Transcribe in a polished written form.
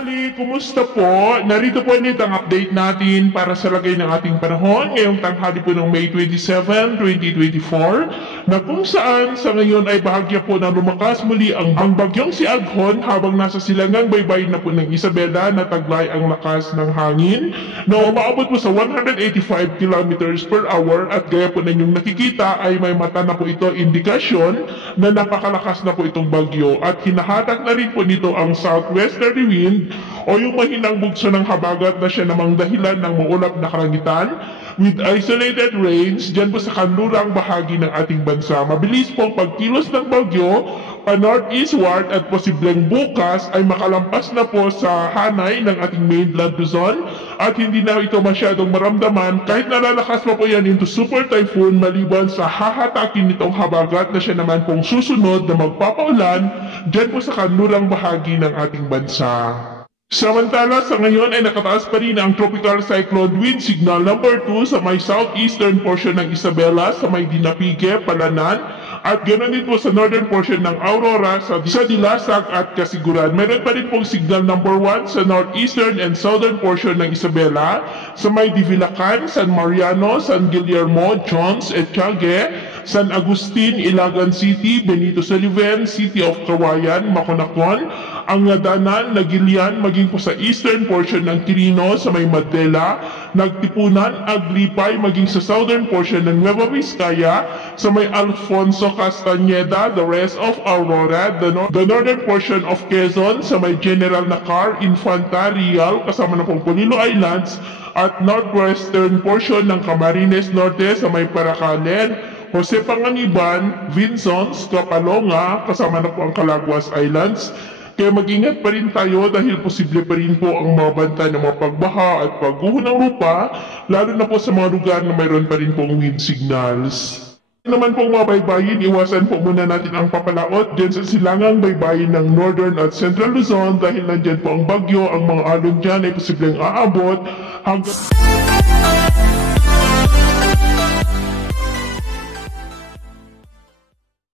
tanghali, kumusta po? Narito po ulit ang update natin para sa lagay ng ating panahon ngayong tanghali po ng May 27, 2024 na kung saan sa ngayon ay bahagya po na lumakas muli ang bagyong si Aghon habang nasa silangang baybayin na po ng Isabela na taglay ang lakas ng hangin na umaabot po sa 185 kilometers per hour at gaya po ninyong nakikita ay may mata na po ito indikasyon na napakalakas na po itong bagyo at hinahatak na rin po nito ang southwesterly wind o yung mahinang bugso ng habagat na siya namang dahilan ng maulap na kalangitan with isolated rains dyan po sa kanlurang bahagi ng ating bansa. Mabilis pong pagkilos ng bagyo pa northeastward at posibleng bukas ay makalampas na po sa hanay ng ating mainland Luzon at hindi na ito masyadong maramdaman kahit nalalakas pa po yan into super typhoon maliban sa hahatakin nitong habagat na siya naman pong susunod na magpapaulan dyan po sa kanlurang bahagi ng ating bansa. Samantala, sa ngayon ay nakataas pa rin ang tropical cyclone wind signal number 2 sa may southeastern portion ng Isabela, sa may Dinapigue, Palanan, at ganoon din po sa northern portion ng Aurora, sa Dilasag at Kasiguran. Meron pa rin pong signal number 1 sa northeastern and southern portion ng Isabela, sa may Divilacan, San Mariano, San Guillermo, Jones, Etiague, San Agustin, Ilagan City, Benito Soliven, City of Kawayan, Maconacon, ang Nadanan, Nagilian, maging po sa eastern portion ng Quirino, sa may Madela, Nagtipunan, Aglipay, maging sa southern portion ng Nueva Vizcaya, sa may Alfonso Castañeda, the rest of Aurora, the northern portion of Quezon, sa may General Nakar, Infanta, Real, kasama na pong Polillo Islands, at northwestern portion ng Camarines Norte, sa may Paracalen, Jose Panganiban, Vinzons, Kapalonga, kasama na po ang Calaguas Islands. Kaya mag-ingat pa rin tayo dahil posible pa rin po ang mga banta ng mga pagbaha at pagguho ng lupa, lalo na po sa mga lugar na mayroon pa rin pong wind signals. Naman pong mga baybayin, iwasan po muna natin ang papalaot dyan sa silangang baybayin ng Northern at Central Luzon dahil nandyan po ang bagyo, ang mga alon dyan ay posibleng aabot hanggang